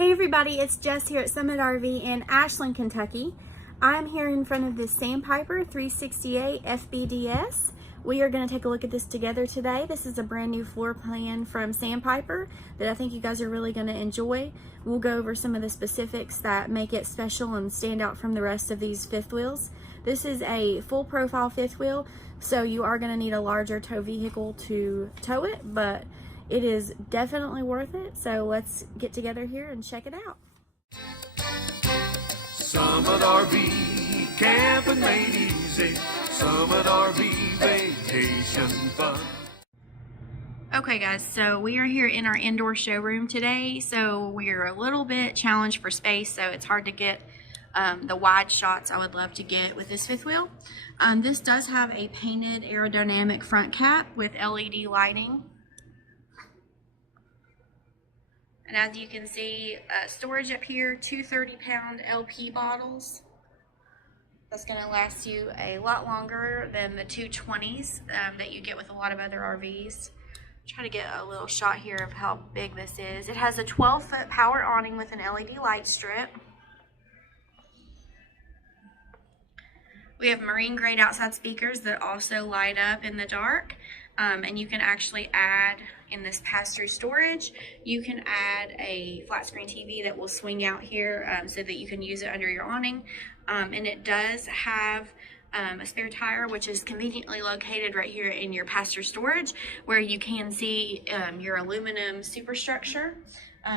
Hey everybody, it's Jess here at Summit RV in Ashland, Kentucky. I'm here in front of this Sandpiper 368Fbds. We are going to take a look at this together today. This is a brand new floor plan from Sandpiper that I think you guys are really going to enjoy. We'll go over some of the specifics that make it special and stand out from the rest of these fifth wheels. This is a full profile fifth wheel, so you are going to need a larger tow vehicle to tow it, but it is definitely worth it. So let's get together here and check it out. Summit RV, camping made easy. Summit RV, vacation fun. Okay guys, so we are here in our indoor showroom today. So we're a little bit challenged for space, so it's hard to get the wide shots I would love to get with this fifth wheel. This does have a painted aerodynamic front cap with LED lighting. And as you can see, storage up here, 2 30-pound LP bottles. That's going to last you a lot longer than the 220s that you get with a lot of other RVs. Try to get a little shot here of how big this is. It has a 12-foot power awning with an LED light strip. We have marine grade outside speakers that also light up in the dark. And you can actually add, in this pass-through storage, you can add a flat screen TV that will swing out here so that you can use it under your awning. And it does have a spare tire, which is conveniently located right here in your pass-through storage, where you can see your aluminum superstructure.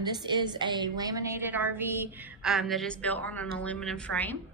This is a laminated RV that is built on an aluminum frame.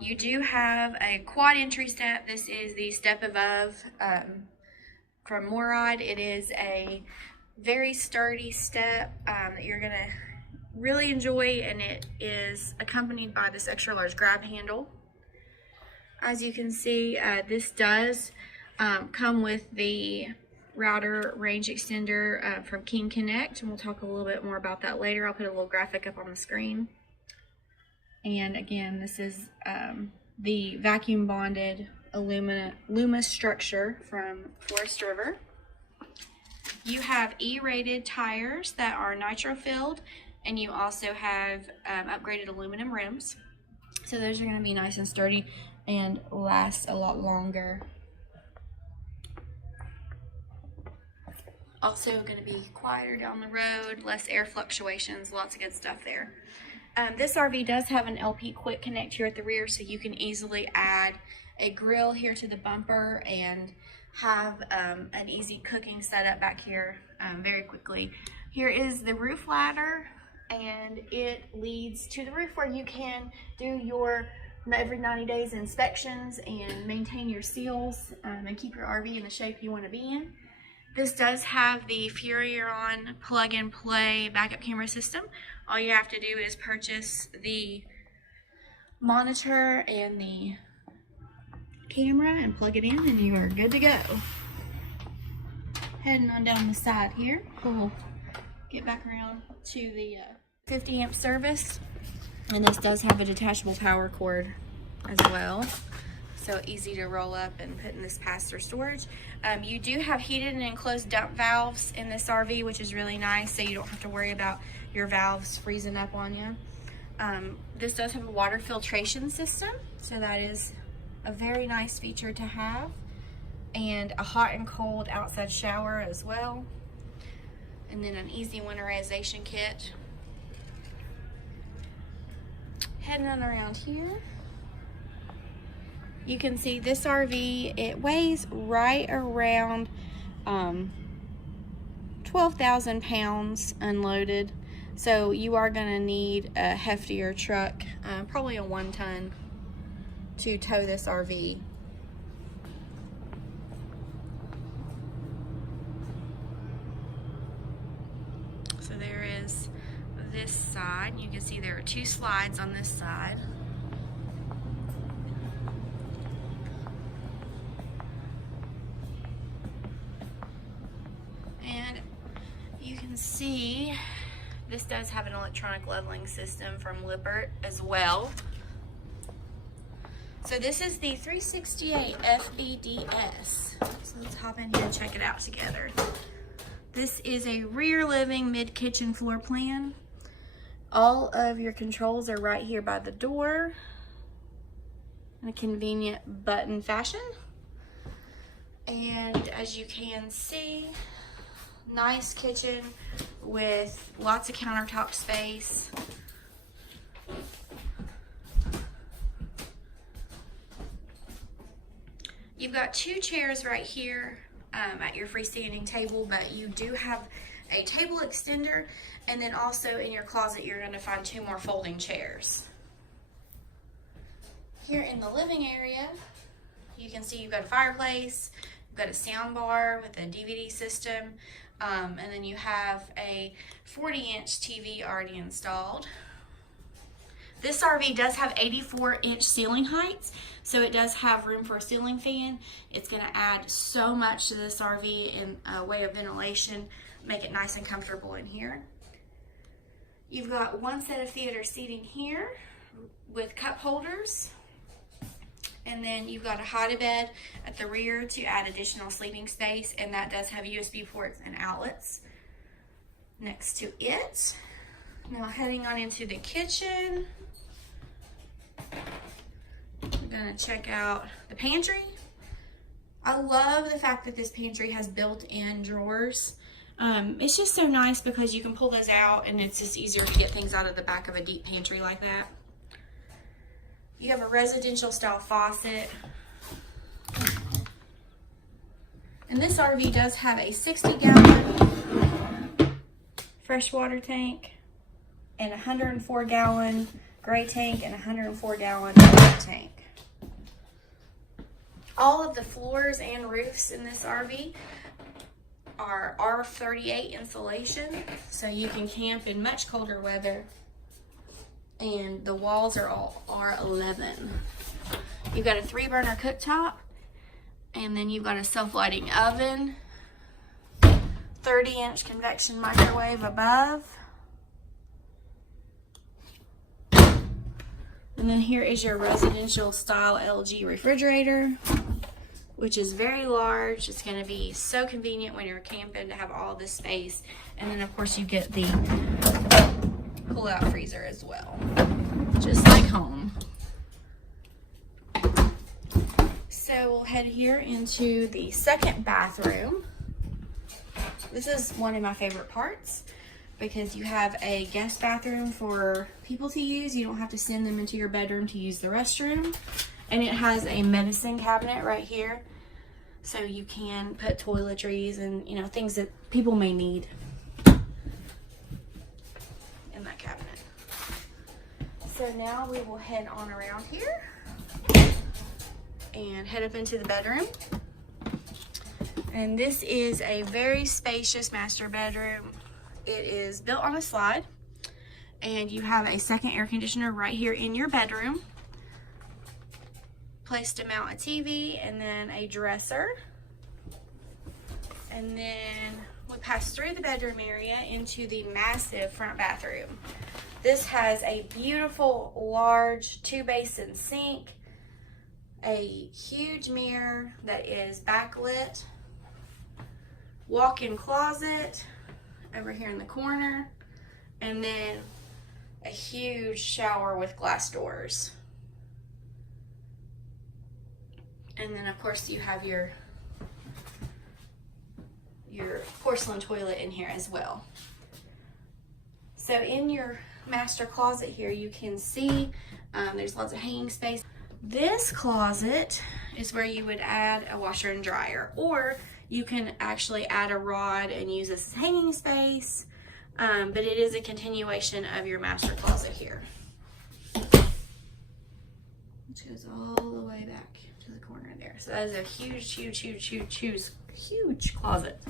You do have a quad entry step. This is the step above from Moride. It is a very sturdy step that you're gonna really enjoy, and it is accompanied by this extra large grab handle. As you can see, this does come with the router range extender from King Connect, and we'll talk a little bit more about that later. I'll put a little graphic up on the screen. And again, this is the vacuum bonded Luma structure from Forest River. You have E-rated tires that are nitro filled, and you also have upgraded aluminum rims. So those are going to be nice and sturdy and last a lot longer. Also going to be quieter down the road, less air fluctuations, lots of good stuff there. This RV does have an LP quick connect here at the rear, so you can easily add a grill here to the bumper and have an easy cooking setup back here very quickly. Here is the roof ladder, and it leads to the roof where you can do your every 90 days inspections and maintain your seals and keep your RV in the shape you want to be in. This does have the Furrion plug-and-play backup camera system. All you have to do is purchase the monitor and the camera and plug it in, and you are good to go. Heading on down the side here, we'll get back around to the 50 amp service, and this does have a detachable power cord as well. So easy to roll up and put in this pass-through storage. You do have heated and enclosed dump valves in this RV, which is really nice, so you don't have to worry about your valves freezing up on you. This does have a water filtration system, so that is a very nice feature to have, and a hot and cold outside shower as well, and then an easy winterization kit. Heading on around here, you can see this RV, it weighs right around 12,000 pounds unloaded. So you are gonna need a heftier truck, probably a 1-ton, to tow this RV. So there is this side. You can see there are 2 slides on this side. See, this does have an electronic leveling system from Lippert as well. So this is the 368Fbds. So let's hop in here and check it out together. This is a rear living mid kitchen floor plan. All of your controls are right here by the door in a convenient button fashion. And as you can see, nice kitchen with lots of countertop space. You've got 2 chairs right here at your freestanding table, but you do have a table extender, and then also in your closet you're going to find 2 more folding chairs. Here in the living area, you can see you've got a fireplace, you've got a sound bar with a DVD system, and then you have a 40-inch TV already installed. This RV does have 84-inch ceiling heights, so it does have room for a ceiling fan. It's going to add so much to this RV in a way of ventilation, make it nice and comfortable in here. You've got 1 set of theater seating here with cup holders. And then you've got a hide-a-bed at the rear to add additional sleeping space, and that does have USB ports and outlets next to it. Now heading on into the kitchen, we're gonna check out the pantry. I love the fact that this pantry has built-in drawers. It's just so nice because you can pull those out and it's just easier to get things out of the back of a deep pantry like that. You have a residential style faucet. And this RV does have a 60-gallon freshwater tank and a 104-gallon gray tank and a 104-gallon white tank. All of the floors and roofs in this RV are R38 insulation, so you can camp in much colder weather. And the walls are all R11. You've got a 3-burner cooktop, and then you've got a self-lighting oven, 30-inch convection microwave above. And then here is your residential style LG refrigerator, which is very large. It's going to be so convenient when you're camping to have all this space. And then of course you get the pull-out freezer as well, just like home. So we'll head here into the second bathroom. This is one of my favorite parts because you have a guest bathroom for people to use. You don't have to send them into your bedroom to use the restroom. And it has a medicine cabinet right here, so you can put toiletries and things that people may need in that cabinet. So now we will head on around here and head up into the bedroom. And this is a very spacious master bedroom. It is built on a slide, and you have a second air conditioner right here in your bedroom, place to mount a TV, and then a dresser. And then we pass through the bedroom area into the massive front bathroom. This has a beautiful large 2-basin sink, a huge mirror that is backlit, walk-in closet over here in the corner, and then a huge shower with glass doors. And then of course you have your porcelain toilet in here as well. So in your master closet here, you can see there's lots of hanging space. This closet is where you would add a washer and dryer, or you can actually add a rod and use this as hanging space, but it is a continuation of your master closet here, which goes all the way back to the corner there. So that is a huge closet.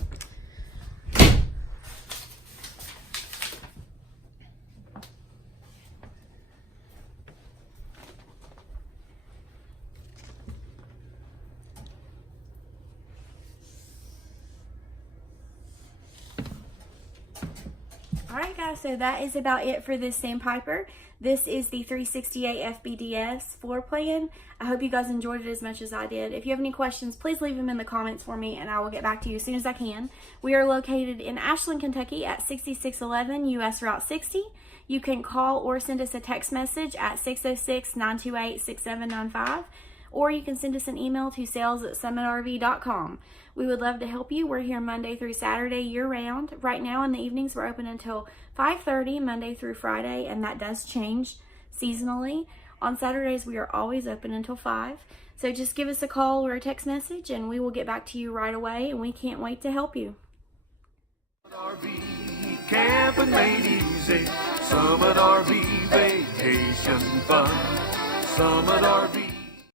Alright guys, so that is about it for this Sandpiper. This is the 368 FBDS floor plan. I hope you guys enjoyed it as much as I did. If you have any questions, please leave them in the comments for me and I will get back to you as soon as I can. We are located in Ashland, Kentucky at 6611 US Route 60. You can call or send us a text message at 606-928-6795. Or you can send us an email to sales@summitrv.com. We would love to help you. We're here Monday through Saturday year-round. Right now in the evenings we're open until 5:30 Monday through Friday, and that does change seasonally. On Saturdays we are always open until 5. So just give us a call or a text message and we will get back to you right away, and we can't wait to help you. RV camping made easy. Summit RV vacation fun. Summit RV.